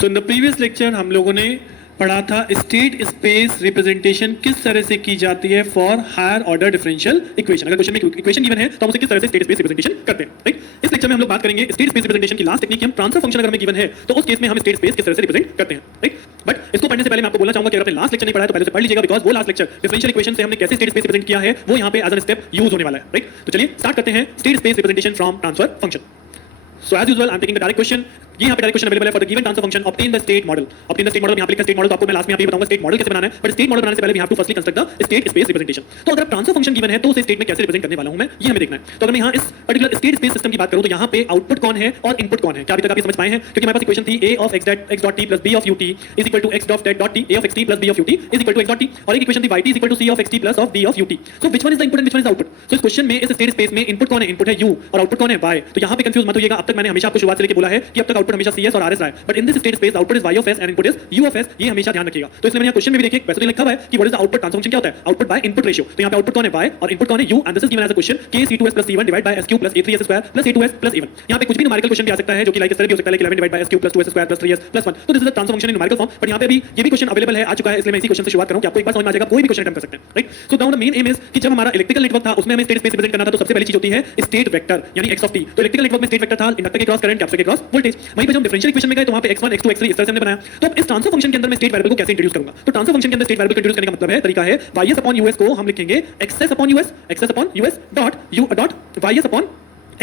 तो in the previous lecture हम लोगों ने पढ़ा था स्टेट स्पेस रिप्रेजेंटेशन किस तरह से की जाती है for higher order differential equation. अगर क्वेश्चन में इक्वेशन गिवन है तो हम उसे किस तरह से स्टेट स्पेस रिप्रेजेंटेशन करते हैं, राइट। इस लेक्चर में हम लोग बात करेंगे स्टेट स्पेस रिप्रेजेंटेशन की लास्ट टेक्निक की। हम ट्रांसफर फंक्शन अगर हमें गिवन है तो उस केस में हम स्टेट स्पेस किस तरह से रिप्रेजेंट करते हैं, राइट। बट इसको पढ़ने से पहले मैं आपको बोलना चाहूंगा कि अगर आपने लास्ट लेक्चर नहीं पढ़ा है तो पहले से पढ़ लीजिएगा, बिकॉज वो लास्ट लेक्चर डिफरेंशियल इक्वेशन से हमने कैसे स्टेट स्पेस रिप्रेजेंट किया है वो यहाँ पे एज एन स्टेप यूज होने वाला है, राइट। तो चलिए स्टार्ट करते हैं state space representation from transfer function. So as usual, I'm taking the direct question. ये यहाँ पे डायरेक्ट क्वेश्चन अवेलेबल है for the given transfer function obtain the state model. Obtain the state model यहाँ पे लिखा state model, तो आपको मैं लास्ट में यहाँ पे बताऊंगा स्टेट मॉडल कैसे बनाना है। बट स्टेट मॉडल बनाने से पहले we have to firstly construct the state space representation. तो अगर ट्रांसफर फंक्शन गिवन है तो उसे स्टेट में कैसे रिप्रेजेंट करने वाला हूं मैं, ये हमें देखना है। तो अगर मैं यहाँ इस पर्टिकुलर स्टेट स्पेस सिस्टम की बात करूं तो यहाँ पे आउटपुट कौन है और इनपुट कौन है, क्या अभी तक आप ये समझ पाए हैं? क्योंकि हमारे पास इक्वेशन थी a of x dot t plus b of ut is equal to x dot t a of xt plus b of ut is equal to x dot t, और एक इक्वेशन थी yt is equal to c of xt plus of d of ut. So which one is the input and which one is the output? So इस question में इस state space में input कौन है? Input है u और output कौन है y। तो यहाँ पे कंफ्यूज मत होइएगा। अब तक मैंने हमेशा आपको शुरुआत से लेके बोला है कि अब तक आउटपुट हमेशा cs और rs रहा है, but in this state space output is y of s and input is u of s। ये हमेशा ध्यान रखिएगा। तो इसलिए मैंने क्वेश्चन में भी देखिए वैसे तो लिखा हुआ है कि what is the output transfer function, क्या होता है आउटपुट बाय इनपुट रेशियो। तो यहाँ पे आउटपुट कौन है y और इनपुट कौन है u, and this is given as a question k c2s plus c1 divided by s3 plus a3s square plus a2s plus a1। यहाँ पे कुछ भी न्यूमेरिकल क्वेश्चन भी आ सकता है जो कि लाइक इस तरह भी हो सकता है, 11 divided by s3 plus 2s square plus 3s plus 1। तो this is the transfer function in numerical form. But यहाँ पे भी ये भी क्वेश्चन अवेलेबल है, आ चुका है, इसलिए मैं इसी क्वेश्चन से शुरुआत करूँ कि आपको एक बार समझ में आ जाएगा, कोई भी क्वेश्चन अटेम्प्ट कर सकते हैं, right. So now the main M is कि जब हमारा इलेक्ट्रिकल नेटवर्क था उसमें हमें स्टेट स्पेस रिप्रेजेंट करना था, तो सबसे पहली चीज होती है स्टेट वेक्टर यानी x ऑफ t। तो इलेक्ट्रिकल नेटवर्क में स्टेट वेक्टर था इंडक्टर के क्रॉस करंट, कैपेसिटर के क्रॉस वोल्टेज। वहीं पे जब हम डिफरेंशियल इक्वेशन में गए तो वहां पे x1 x2 x3 इस तरह से हमने बनाया। तो अब इस ट्रांसफर फंक्शन के अंदर मैं स्टेट वेरिएबल को कैसे इंट्रोड्यूस करूंगा? तो ट्रांसफर फंक्शन के अंदर स्टेट वेरिएबल को इंट्रोड्यूस करने का मतलब है, तरीका है ys अपॉन us को हम लिखेंगे xs upon us dot u dot ys upon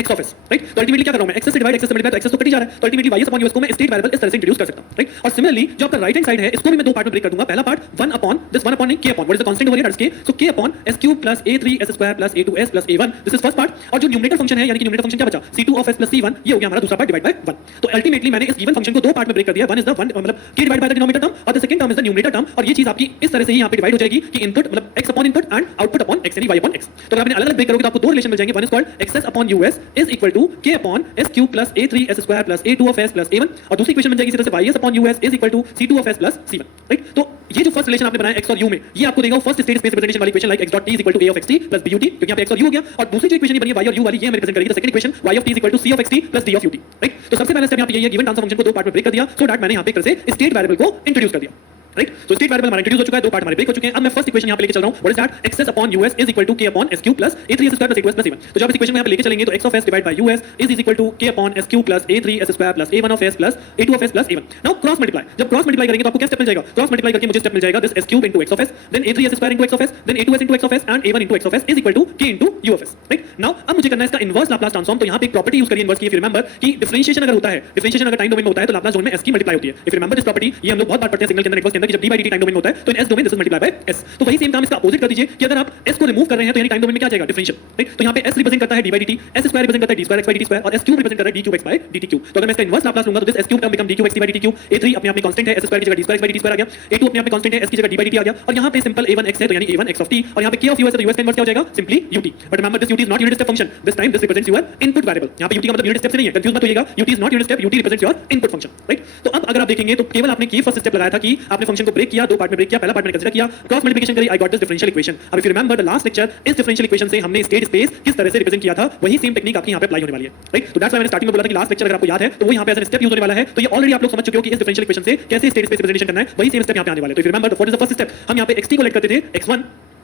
x of s, right. तो अल्टीमेटली क्या कर रहा हूं मैं, x से डिवाइड x से मल्टीप्लाई, तो x तो कट ही जा रहा है, तो अल्टीमेटली y अपॉन us को मैं स्टेट वेरिएबल इस तरह से इंट्रोड्यूस कर सकता हूं, राइट। और सिमिलरली जो आपका राइट हैंड साइड है इसको भी मैं दो पार्ट में ब्रेक कर दूंगा। पहला पार्ट 1 अपॉन दिस 1 अपॉन नहीं k upon what is the constant over here, that is k, so k upon s cube plus a3 s square plus a2s plus a1, this is first part. और जो numerator function है यानी कि numerator function क्या बचा, c2 of s plus c1, ये हो गया हमारा दूसरा पार्ट डिवाइड बाय 1। तो अल्टीमेटली मैंने इस गिवन फंक्शन को दो पार्ट में ब्रेक कर दिया। वन इज द वन मतलब k divide by the denominator term और the second term is the numerator term, और ये चीज आपकी इस तरह से ही यहां पे डिवाइड हो जाएगी कि इनपुट मतलब x upon input and output upon x यानी y अपॉन x। तो अगर आपने अलग-अलग ब्रेक करोगे तो आपको दो रिलेशन मिल जाएंगे, one is called xs upon us is equal to k upon s cube plus a3 s square plus a2 of s plus a1, और दूसरी इक्वेशन बन जाएगी इस तरह से ys upon us is equal to c2 of s plus c1, right. तो ये जो फर्स्ट रिलेशन आपने बनाया x और u में, ये आपको देगा फर्स्ट स्टेट स्पेस रिप्रेजेंटेशन वाली equation like x dot t is equal to a of xt plus b ut, क्योंकि यहां पे x और u हो गया। और दूसरी जो इक्वेशन बनी है y और u वाली, ये हमें रिप्रेजेंट करेगी the second equation y of t is equal to c of xt plus d of ut, right. तो सबसे पहला स्टेप यहां पे ये है गिवन ट्रांसफर फंक्शन को दो पार्ट में ब्रेक कर दिया, सो दैट मैंने यहां पे एक तरह से स्टेट वेरिएबल को इंट्रोड्यूस कर दिया, राइट। तो स्टेट वेरिएबल हमारा इंट्रोड्यूस हो चुका है, दो पार्ट हमारे ब्रेक हो चुके हैं। अब मैं फर्स्ट इक्वेशन यहां पे लेके चल रहा हूं, what is that, xs upon us is equal to k upon s cube plus a3 s square plus a2s plus a1। तो जब इस इक्वेशन में यहां पे लेके चलेंगे तो x of s divide by us is equal to k upon s cube plus a3 s square plus a1 of s plus a2 of s plus a1। Now cross multiply, जब cross multiply करेंगे तो आपको क्या step मिल जाएगा, cross multiply करके मुझे step मिल जाएगा this s cube into x of s, then a3 s square into x of s, then a2s into x of s and a1 into x of s is equal to k into u of s, right. Now अब मुझे करना है इसका inverse Laplace transform. तो यहां पे एक property use करिए इनवर्स की, इफ यू रिमेंबर कि डिफरेंशिएशन अगर होता है, डिफरेंशिएशन अगर टाइम डोमेन में होता है तो लाप्लास डोमेन में s की मल्टीप्लाई होती है। If you remember this property, ये हम लोग बहुत बार पढ़ते हैं सिग्नल के अंदर नेटवर्क के अंदर कि जब d by dt time domain में होता है तो इन s domain this is multiply by s। तो वही सेम काम इसका अपोजिट कर दीजिए कि अगर आप s को रिमूव कर रहे हैं तो यानी टाइम डोमेन में क्या आ जाएगा, डिफरेंशियल, राइट। तो यहां पे s रिप्रेजेंट करता है d by dt, s square represent करता है d square x by dt square, और s क्यूब रिप्रेजेंट कर रहा है d cube x by dt cube. तो अगर मैं इसका इनवर्स लाप्लास लूंगा तो this s cube term become d cube x by dt cube, a3 अपने आप में कांस्टेंट है, s स्क्वायर की जगह d square x by dt square आ गया, a2 अपने आप में कांस्टेंट है, s की जगह d by dt आ गया, और यहां पे सिंपल a1 x है तो यानी a1 x of t, और यहां पे k of us है तो us का इनवर्स क्या हो जाएगा, simply ut। But remember this ut is not unit step function, this time this represents your input variable. यहां पे ut का मतलब यूनिट स्टेप से नहीं है, कंफ्यूज मत होइएगा, ut is not unit step, ut represents your input function, right. तो अब अगर आप देखेंगे तो केवल आपने की फर्स्ट स्टेप लगाया था कि आपने फंक्शन को ब्रेक किया, दो पार्ट में ब्रेक किया, पहला पार्ट मैंने कंसीडर किया, क्रॉस मल्टीप्लिकेशन करी, I got this differential equation. अब if you remember the last lecture, इस डिफरेंशियल इक्वेशन से हमने स्टेट स्पेस किस तरह से रिप्रेजेंट किया था, वही सेम टेक्निक आपकी यहां पे अप्लाई होने वाली है, राइट। तो दैट्स व्हाई मैंने स्टार्टिंग में बोला था कि लास्ट लेक्चर अगर आपको याद है तो वो यहां पे एज एन स्टेप यूज होने वाला है। तो ये ऑलरेडी आप लोग समझ चुके हो कि इस डिफरेंशियल इक्वेशन से कैसे स्टेट स्पेस रिप्रेजेंटेशन करना है, वही सेम स्टेप यहां पे आने वाला है। तो if you remember what is the first step, हम यहां पे xt को लेट करते थे x1,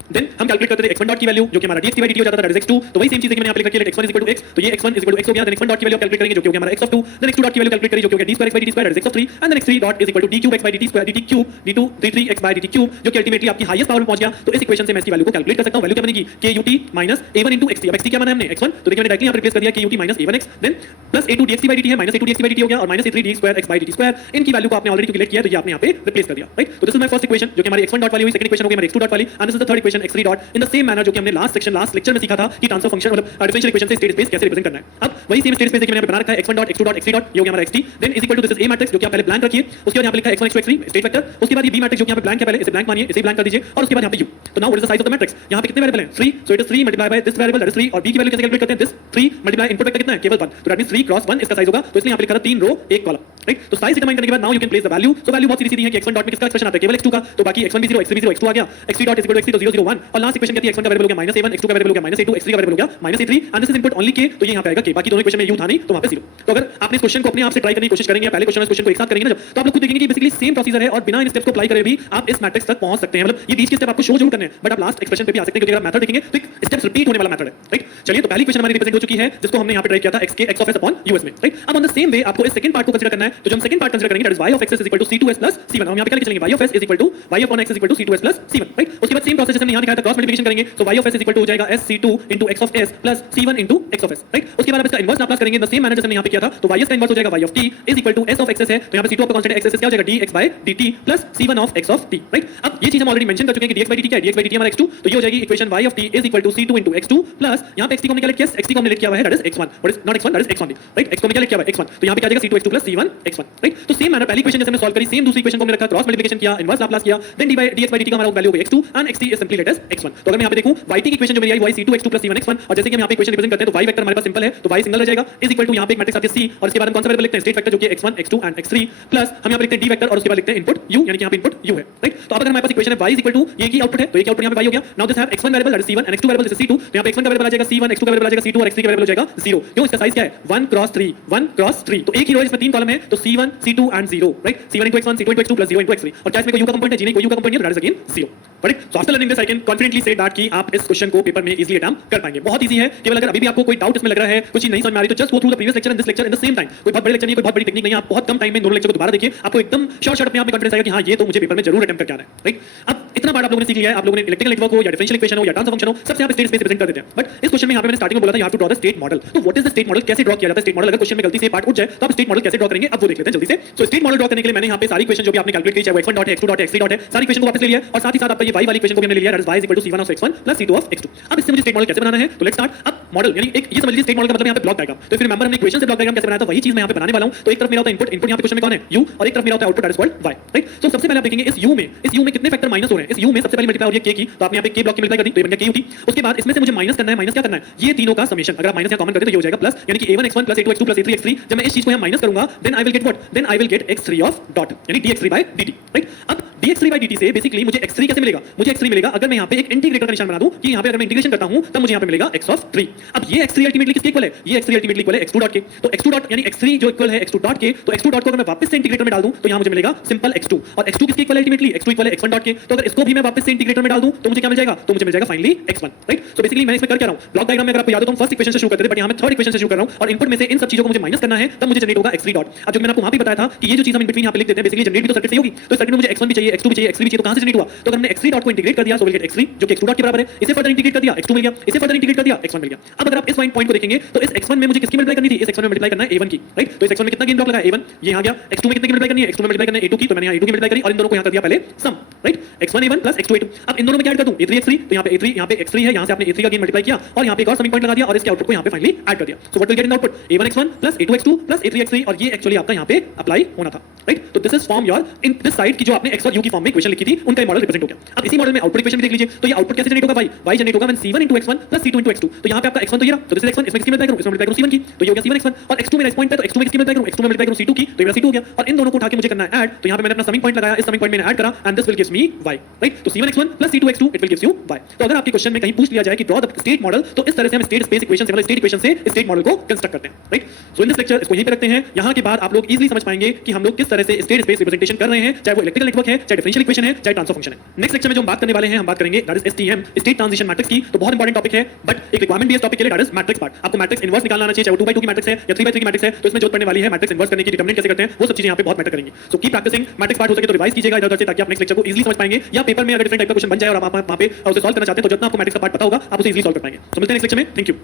देन हम कैलकुलेट करते थे x1 डॉट की वैल्यू जो कि हमारा dxt by dt हो जाता था, दैट इज x2। तो वही सेम चीज है कि मैंने यहां पे लिख रखी है x1 is equal to x, तो ये x1 is equal to x हो गया, देन x1 डॉट की वैल्यू कैलकुलेट करेंगे जो कि हो गया हमारा x of 2, then x2 dot की वैल्यू कैलकुलेट करेंगे जो कि हो गया d square x by dt square, that is x of 3, and then x3 dot is equal to d cube x by dt square dt cube d2 d3 x by dt cube, जो कि ultimately आपकी highest power में पहुंच गया। तो इस equation से मैं इसकी वैल्यू को कैलकुलेट कर सकता हूं, वैल्यू क्या बनेगी kut minus a1 into xt। अब xt क्या माना है हमने x1, तो देखिए मैंने डायरेक्टली यहां पे रिप्लेस कर दिया kut minus a1x, then plus a2 dxt by dt है, minus a2 dxt by dt हो गया, और minus a3 d square x by dt square, इनकी वैल्यू को आपने ऑलरेडी कैलकुलेट किया तो ये आपने यहां पे रिप्लेस कर दिया, राइट। तो this is my first equation जो कि हमारी x1 डॉट वाली हुई, सेकंड इक्वेशन हो गई हमारी x2 डॉट वाली, and this is the third equation x3 dot in the same manner जो कि हमने लास्ट लेक्चर में सीखा था कि ट्रांसफर फंक्शन मतलब डिफरेंशियल इक्वेशन से स्टेट स्पेस कैसे रिप्रेजेंट करना है। अब वही सेम स्टेट स्पेस देखिए मैंने बना रखा है x1 dot x2 dot x3 dot, ये हो गया हमारा xt, then is equal to this is a matrix जो कि आप पहले ब्लैंक रखिए, उसके बाद यहां पे लिखा है x1 x2 x3 state vector, उसके बाद ये b मैट्रिक्स जो कि यहां पे ब्लैंक है, पहले इसे ब्लैंक मानिए, इसे ब्लैंक कर दीजिए, और उसके बाद यहां पे u। तो now what is the size of the matrix, यहां पे कितने वेरिएबल हैं, 3, so it is 3 multiply by this variable that is 3, और b की वैल्यू कैसे कैलकुलेट करते हैं, दिस 3 मल्टीप्लाई इनपुट वेक्टर कितना है, केवल 1, तो दैट मींस 3 क्रॉस 1 इसका साइज होगा, तो इसलिए यहां पे लिखा था 3 रो 1 कॉलम, राइट। तो साइज डिटरमाइन करने के बाद now you can place the value. So value बहुत सीधी है कि x1 डॉट में किसका एक्सप्रेशन आता है, केवल x2 का, तो बाकी x1 भी 0 x3 भी 0 x2 आ गया, x3 dot is equal to x3 तो 0 0 1 और लास्ट इक्वेशन कहती है x1 का वेरिएबल हो गया -a1, x2 का वेरिएबल हो गया -a2, x3 का वेरिएबल हो गया -a3 and this is input only k, तो ये यहां पे आएगा k, बाकी दोनों इक्वेशन में u था नहीं तो वहां पे 0। तो अगर आपने इस क्वेश्चन को अपने आप से ट्राई करने की कोशिश करेंगे, पहले क्वेश्चन में इस क्वेश्चन को एक साथ करेंगे ना जब, तो आप लोग खुद देखेंगे कि बेसिकली सेम प्रोसीजर है और बिना इन स्टेप्स को अप्लाई करे भी आप इस मैट्रिक्स तक पहुंच सकते हैं। मतलब ये बीच के स्टेप आपको शो जरूर करने हैं बट आप लास्ट एक्सप्रेशन पे भी आ सकते हैं, क्योंकि अगर आप मेथड देखेंगे तो एक स्टेप्स रिपीट होने वाला मेथड है, राइट। चलिए, तो पहली इक्वेशन हमारी रिप्रेजेंट हो चुकी है जिसको हमने यहां पे ट्राई किया था x के x of s upon us में, राइट। अब ऑन द सेम वे आपको इस सेकंड पार्ट को कंसीडर करना है, तो जो हम सेकंड पार्ट कंसीडर करेंगे that is y of x is equal to c2s plus c1। हम यहां पे क्या लिख चलेंगे, y of s is equal to y upon x is equal to c2s plus c1, right. उसके बाद सेम प्रोसेस जैसे हमने यहां दिखाया था क्रॉस मल्टीप्लिकेशन करेंगे, तो y of s is equal to हो जाएगा sc2 into x of s plus c1 into x of s, right. उसके बाद आप इसका इनवर्स लाप्लास करेंगे द सेम मैनर जैसे हमने यहां पे किया था, तो y का इनवर्स हो जाएगा y of t is equal to s of x है, तो यहां पे c2 आपका कांस्टेंट x क्या हो जाएगा dx by dt plus c1 of x of t, right. अब ये चीज हम ऑलरेडी मेंशन कर चुके हैं कि dx by dt क्या है, dx by dt हमारा x2, तो ये हो जाएगी equation y of t is equal to c2 into x2 plus यहां पे x को हमने क्या लिखा है, x को हमने लिख किया हुआ है that is x1, what is not x1 that is x1, right. x को हमने क्या लिखा हुआ है x1, तो यहां पे क्या आ जाएगा c2 x2 plus c1 x1, right. तो सेम मैनर पहली इक्वेशन जैसे हमने सॉल्व करी, सेम दूसरी इक्वेशन को हमने रखा, क्रॉस मल्टीप्लिकेशन किया, इनवर्स लाप्लास किया, देन dx by dt का हमारा वैल्यू हो गया x2 and xt is simply let us x1। तो अगर मैं यहां पे देखूं yt की इक्वेशन जो मेरी आई y c2 x2 plus c1 x1, और जैसे कि हम यहां पे इक्वेशन रिप्रेजेंट करते हैं तो y वेक्टर हमारे पास सिंपल है, तो y सिंगल रह जाएगा इज इक्वल टू यहां पे एक मैट्रिक्स आती है c, और इसके बाद हम कौन सा वेरिएबल लिखते हैं, स्टेट वेक्टर जो कि x1 x2 and x3 plus हम यहां पे लिखते हैं d वेक्टर और उसके बाद लिखते हैं इनपुट u, यानी कि यहां पे इनपुट u है, राइट। तो अब अगर हमारे पास इक्वेशन है y इज इक्वल टू ये की आउटपुट है, तो ये की आउटपुट यहां पे y हो गया। Now this have x1 variable that is c1 and x2 variable this is c2, तो यहां पे x1 का वेरिएबल आ जाएगा c1, x2 का वेरिएबल आ जाएगा c2 और x3 का वेरिएबल हो जाएगा 0। क्यों, इसका साइज क्या है 1 क्रॉस 3, 1 क्रॉस 3, तो एक ही रो इसमें तीन कॉलम है, तो c1 c2 and 0, right. c1 into x1 c2 into x2 plus 0 into x3, और क्या इसमें कोई u का कंपोनेंट है, जी नहीं कोई u का कंपोनेंट नहीं, that is again 0, right. So after learning this I can confidently say that कि आप इस क्वेश्चन को पेपर में इजीली अटेम्प्ट कर पाएंगे। बहुत इजी है, केवल अगर अभी भी आपको कोई डाउट इसमें लग रहा है, कुछ चीज नहीं समझ में आ रही, तो just go through the previous lecture and this lecture in the same time. कोई बहुत बड़े लेक्चर नहीं, कोई बहुत बड़ी टेक्निक नहीं है, आप बहुत कम टाइम में दोनों लेक्चर को दोबारा देखिए, आपको एकदम शॉर्ट अपने आप में कॉन्फिडेंस आएगा कि हां ये तो मुझे पेपर में जरूर अटेम्प्ट करके आना है, राइट। अब इतना पार्ट आप लोगों ने सीख लिया है, आप लोगों ने इलेक्ट्रिकल नेटवर्क हो या डिफरेंशियल इक्वेशन हो या ट्रांसफर फंक्शन हो, सबसे आप स्टेट स्पेस रिप्रेजेंट कर देते हैं। बट इस क्वेश्चन में यहां पे मैंने स्टार्टिंग में बोला था you have to draw the state model. तो what is the state model, कैसे ड्रॉ किया जाता है स्टेट मॉडल, अगर क्वेश्चन में गलती से पार्ट उठ जाए तो आप स्टेट मॉडल कैसे ड्रॉ करेंगे अब वो देख लेते हैं जल्दी से। सो स्टेट मॉडल ड्रॉ करने के लिए मैंने यहां पे सारी इक्वेशन जो भी आपने कैलकुलेट की, चाहे x1 डॉट है, x2 डॉट है, x3 डॉट है, सारी इक्वेशन को वापस ले लिया और साथ ही साथ आपका ये y वाली इक्वेशन को भी हमने ले लिया, that is y is equal to c1 of x1 plus c2 of x2। अब इससे मुझे स्टेट मॉडल कैसे बनाना है, तो लेट्स स्टार्ट। अब मॉडल यानी एक ये समझ लीजिए स्टेट मॉडल का मतलब यहां पे ब्लॉक डायग्राम। तो फिर रिमेंबर हमने इक्वेशन से ब्लॉक डायग्राम कैसे बनाया था, वही चीज मैं यहां पे बनाने वाला हूं। तो एक तरफ मेरा होता है इनपुट, इनपुट यहां पे क्वेश्चन में कौन है u, और एक तरफ मेरा होता है output that is called y, right. तो सबसे पहले आप देखेंगे इस u में कितने फैक्टर माइनस हो रहे हैं। इस u में सबसे पहले मल्टीप्लाई हो रही है k की, तो आपने यहां पे k ब्लॉक की मल्टीप्लाई कर दी तो ये बन गया k ut। उसके बाद इसमें से मुझे माइनस करना है, माइनस क्या करना है, ये तीनों का समेशन, अगर आप माइनस यहां कॉमन करते तो ये हो जाएगा प्लस, यानी कि a1 x1 plus a2 x2 plus a3 x3। जब मैं इस चीज को यहां माइनस करूंगा then I will get what, then I will get x3 of dot, यानी dx3 by dt, राइट। अब dx3 by dt से बेसिकली मुझे x3 कैसे मिलेगा, मुझे x3 मिलेगा अगर मैं यहां पे एक इंटीग्रेटर का निशान बना दूं कि यहां पे अगर मैं इंटीग्रेशन करता हूं तब मुझे यहां पे मिलेगा x ऑफ 3। अब ये x3 अल्टीमेटली किसके इक्वल है, ये x3 अल्टीमेटली इक्वल है x2 डॉट के, तो x2 डॉट यानी x3 जो इक्वल है x2 डॉट के, तो x2 डॉट को अगर मैं वापस से इंटीग्रेटर में डाल दूं तो यहां मुझे मिलेगा सिंपल x2, और x2 किसके इक्वल है अल्टीमेटली, x2 इक्वल है x1 डॉट के, तो अगर इसको भी मैं वापस से इंटीग्रेटर में डाल दूं तो मुझे क्या मिल जाएगा, तो मुझे मिल जाएगा finally x1, right. So basically मैं इसमें कर क्या रहा हूं, ब्लॉक डायग्राम में अगर आपको याद हो तो हम फर्स्ट इक्वेशन से शुरू करते थे, बट यहां मैं थर्ड इक्वेशन से शुरू कर रहा हूं, और इनपुट में से इन सब चीजों को मुझे माइनस करना है, तब मुझे जनरेट होगा x3 डॉट। अब जो मैंने आपको वहां पे बताया था कि ये जो चीज हम इन बिटवीन यहां पे लिख देते हैं बेसिकली जनरेट भी तो सर्किट से होगी, तो सर्किट में मुझे x1 भी चाहिए, x2 भी चाहिए, x3 भी चाहिए, तो कहां से जनरेट हुआ, तो अगर हमने x3 डॉट को इंटीग्रेट कर दिया सो विल गेट x3 जो कि x2 डॉट के बराबर है, इसे फर्दर इंटीग्रेट कर दिया x2 मिल गया, इसे फर्दर इंटीग्रेट कर दिया x1 मिल गया। अब अगर आप इस पॉइंट को देखेंगे तो इस x1 में मुझे किसकी मल्टीप्लाई करनी थी, इस x1 में मल्टीप्लाई करना है a1 की, राइट। तो इस x1 में कितना गेन ब्लॉक लगा a1, ये आ गया, x2 में कितने की मल्टीप्लाई करनी है, x2 में मल्टीप्लाई करना है a2 की, तो मैंने यहां a2 की मल्टीप्लाई करी और इन दोनों को यहां कर दिया पहले सम, right, x1 a1 plus x2 a2। अब इन दोनों में क्या ऐड कर दूं, a3 x3, तो यहां पे a3 यहां पे x3 है, यहां से आपने a3 का गेन मल्टीप्लाई किया और यहां पे एक और समिंग पॉइंट लगा दिया और इसके आउटपुट को यहां पे फाइनली ऐड कर दिया। So what will get in output, a1 x1 plus a2 x2 plus a3 x3, और ये एक्चुअली आपका यहां पे अप्लाई होना था, राइट। तो this is form your in this side की जो आपने x और u की फॉर्म में इक्वेशन लिखी थी उनका मॉडल रिप्रेजेंट हो गया। अब इसी मॉडल में आउटपुट इक्वेशन भी देख लीजिए, तो ये आउटपुट कैसे जनरेट होगा, y जनरेट होगा when c1 into x1 plus c2 into x2। तो यहां पे आपका x1 तो ये रहा, तो दिस इज x1, इसमें किसकी मल्टीप्लाई करूं, इसमें मल्टीप्लाई करूं c1 की, तो ये हो गया c1 x1, और x2 मेरा इस पॉइंट पे, तो x2 में किसकी मल्टीप्लाई करूं, x2 में मल्टीप्लाई करूं c2 की, तो ये मेरा c2 हो गया, और इन दोनों को उठा के मुझे करना है ऐड, तो यहां पे मैंने अपना समिंग पॉइंट लगाया, इस समिंग पॉइंट में ऐड करा and this will gives me y, right. तो c1 x1 plus c2 x2 it will gives you y। तो अगर आपके क्वेश्चन में कहीं पूछ लिया जाए कि ड्रॉ द स्टेट मॉडल, तो इस तरह से हम स्टेट स्पेस इक्वेशन से, मतलब स्टेट इक्वेशन से स्टेट मॉडल को कंस्ट्रक्ट करते हैं, right. So in this lecture इसको यहीं पे रखते हैं, यहां के बाद आप लोग इजीली समझ पाएंगे कि हम लोग किस तरह से स्टेट स्पेस रिप्रेजेंटेशन कर रहे हैं, चाहे वो इलेक्ट्रिकल नेटवर्क है, चाहे डिफरेंशियल इक्वेशन है, चाहे ट्रांसफर फंक्शन है। नेक्स्ट लेक्चर में जो हम बात करने वाले हैं, हम बात करेंगे that is STM, state transition matrix की। तो बहुत इंपॉर्टेंट टॉपिक है, बट एक रिक्वायरमेंट भी है टॉपिक के लिए, दैट इज मैट्रिक्स पार्ट। आपको मैट्रिक्स इनवर्स निकालना आना चाहिए, चाहे वो 2x2 की मैट्रिक्स है या 3x3 की मैट्रिक्स है, तो इसमें जो पढ़ने वाली है मैट्रिक्स इनवर्स करने की, डिटरमिनेंट कैसे करते हैं, वो सब चीजें यहां पे बहुत मैटर करेंगी। So keep practising, matrix part हो सके तो रिवाइज कीजिएगा इधर-उधर से, ताकि आप नेक्स्ट लेक्चर को इजीली समझ पाएंगे, या पेपर में अगर डिफरेंट टाइप का क्वेश्चन बन जाए और आप वहां पे उसे सॉल्व करना चाहते हैं तो जितना आपको मैट्रिक्स का पार्ट पता होगा आप उसे इजीली सॉल्व कर पाएंगे। सो मिलते हैं नेक्स्ट लेक्चर में, थैंक यू।